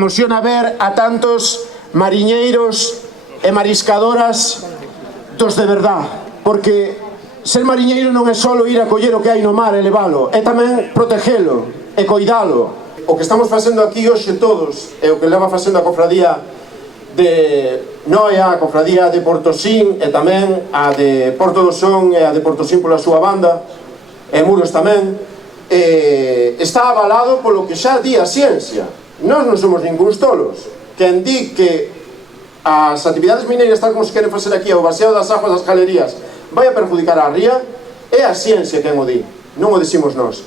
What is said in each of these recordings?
emociona ver a tantos mariñeiros e mariscadoras dos de verdad, porque ser mariñeiro non é só ir a coller o que hai no mar e levalo, é tamén protegelo e coidalo. O que estamos facendo aquí hoxe todos, e o que leva facendo a cofradía de Noia, a cofradía de Portosín e tamén a de Porto do Son e a de Portosín pola súa banda, e Muros tamén, está avalado polo que xa di a ciencia. Nós non somos ningúns tolos. Quen di que as actividades mineiras tal como se queren facer aquí, o vaciado das aguas das galerías, vai a perjudicar a ría, é a ciencia quen o di, non o decimos nós.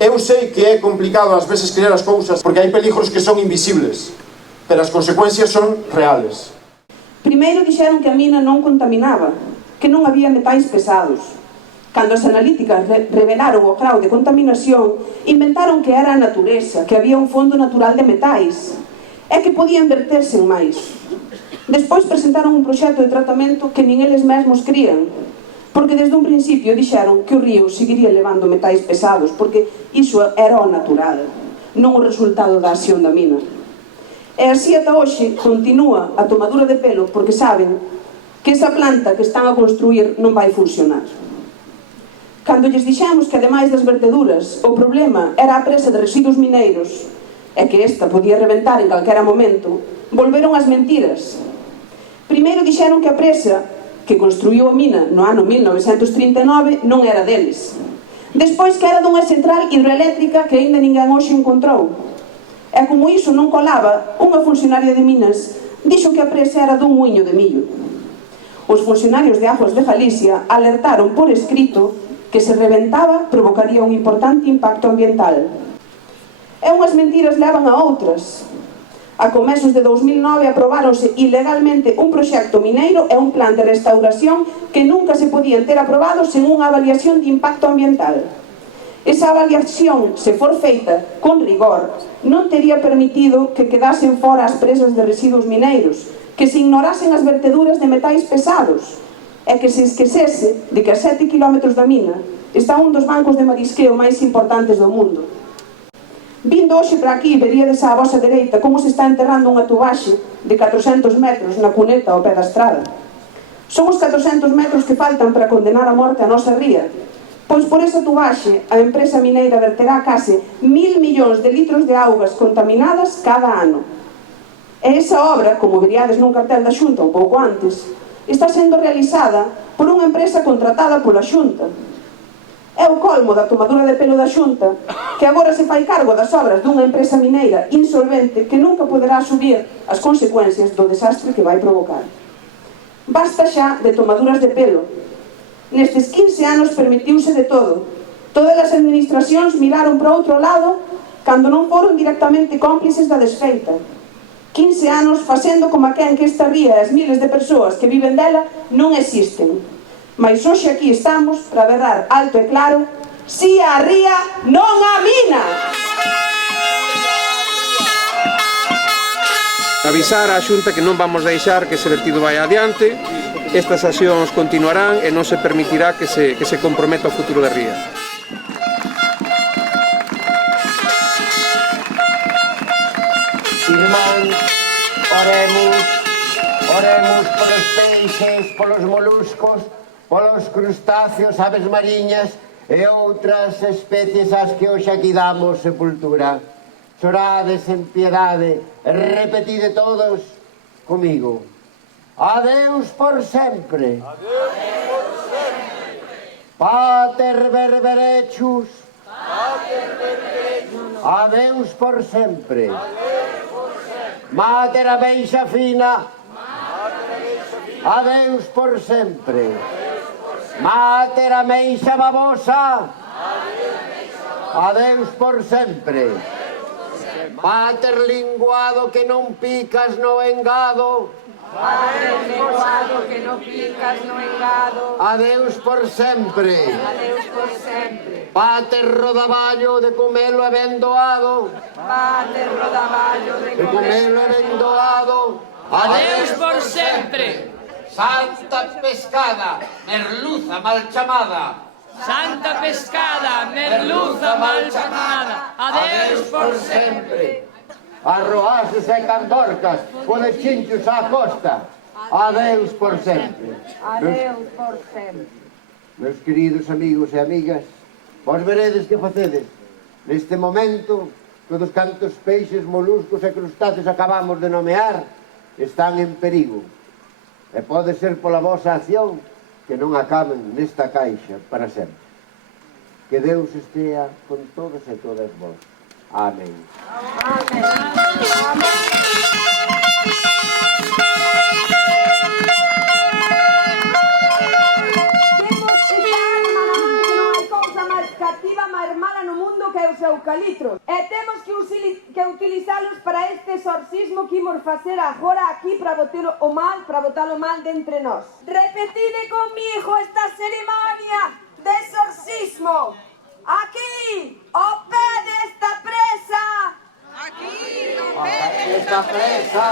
Eu sei que é complicado ás veces creer as cousas porque hai peligros que son invisibles, pero as consecuencias son reales. Primeiro dixeron que a mina non contaminaba, que non había metais pesados. Cando as analíticas revelaron o grau de contaminación, inventaron que era a natureza, que había un fondo natural de metais, e que podían verterse en máis. Despois presentaron un proxecto de tratamento que nin eles mesmos crían, porque desde un principio dixeron que o río seguiría levando metais pesados, porque iso era o natural, non o resultado da acción da mina. E así ata hoxe continúa a tomadura de pelo porque saben que esa planta que están a construir non vai funcionar. Cando lles dixemos que ademais das verteduras o problema era a presa de residuos mineiros e que esta podía reventar en calquera momento, volveron as mentiras. Primeiro dixeron que a presa que construiu a mina no ano 1939 non era deles. Despois que era dunha central hidroeléctrica que aínda ninguén hoxe encontrou. E como iso non colaba, unha funcionaria de Minas dixo que a presa era dun muiño de millo. Os funcionarios de Aguas de Galicia alertaron por escrito que se reventaba provocaría un importante impacto ambiental. E unhas mentiras levan a outras. A comezos de 2009 aprobáronse ilegalmente un proxecto mineiro e un plan de restauración que nunca se podían ter aprobado sen unha avaliación de impacto ambiental. Esa avaliación, se for feita con rigor, non tería permitido que quedasen fora as presas de residuos mineiros, que se ignorasen as verteduras de metais pesados, e que se esquecese de que a 7 km da mina está un dos bancos de marisqueo máis importantes do mundo. Vindo hoxe para aquí, veríades á vosa dereita como se está enterrando unha tubaxe de 400 metros na cuneta ao pé da estrada. Son os 400 metros que faltan para condenar a morte a nosa ría, pois por esa tubaxe a empresa mineira verterá case 1.000 millóns de litros de augas contaminadas cada ano. E esa obra, como veríades nun cartel da Xunta un pouco antes, está sendo realizada por unha empresa contratada pola Xunta. É o colmo da tomadura de pelo da Xunta, que agora se fai cargo das obras dunha empresa mineira insolvente que nunca poderá asumir as consecuencias do desastre que vai provocar. Basta xa de tomaduras de pelo. Nestes 15 anos permitiuse de todo. Todas as administracións miraron para outro lado cando non foron directamente cómplices da desfeita. 15 anos facendo como a quen que esta ría e as miles de persoas que viven dela non existen. Mais hoxe aquí estamos para berrar alto e claro: si a ría, non a mina! Avisar á Xunta que non vamos deixar que ese vertido vai adiante, estas accións continuarán e non se permitirá que se comprometa o futuro da ría. Irmáns, oremos polos peixes, polos moluscos, polos crustáceos, aves mariñas e outras especies ás que hoxe aquí damos sepultura. Chorades en piedade e repetide todos comigo: adeus por sempre. Adeus por sempre. Pater verberechus. Pater verberechus. Adeus por sempre. Adeus por sempre. Mater ameixa fina. Mater ameixa fina. Adeus por sempre. Mater ameixa babosa. Adeus por sempre. Mater linguado que non picas no engado. Pater linguado que non picas no engado. Adeus por sempre. Adeus por sempre. Pater rodaballo de comelo e ben doado. Pater rodaballo de comelo e ben doado. Adeus por sempre. Santa pescada, merluza mal chamada. Santa pescada, merluza mal chamada. Adeus por sempre. arroases e candorcas, co de chinchos á costa. Adeus por sempre. Adeus por sempre. Meus queridos amigos e amigas, vos veredes que facedes. Neste momento, todos cantos peixes, moluscos e crustáceos acabamos de nomear están en perigo. E pode ser pola vosa acción que non acaben nesta caixa para sempre. Que Deus estea con todos e todas vos. Amén. Os eucaliptos e temos que utilizalos para este exorcismo que imos facer agora aquí para botar o mal de entre nós. Repetide comigo esta ceremonia de exorcismo. Aquí, ao pé desta presa. Aquí, ao pé desta presa.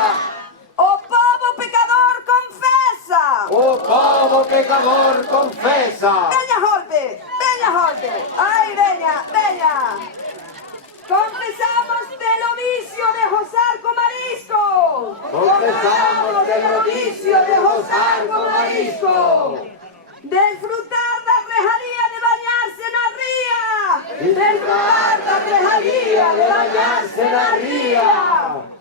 O povo pecador confesa. O povo pecador confesa. Veña, Holbe, veña, Holbe. Ai, veña, veña. Confesamos del vicio de gozar con marisco. Confesamos del vicio de gozar con marisco. Disfrutar da rejalía de bañarse na ría. Disfrutar da rejalía de bañarse na ría.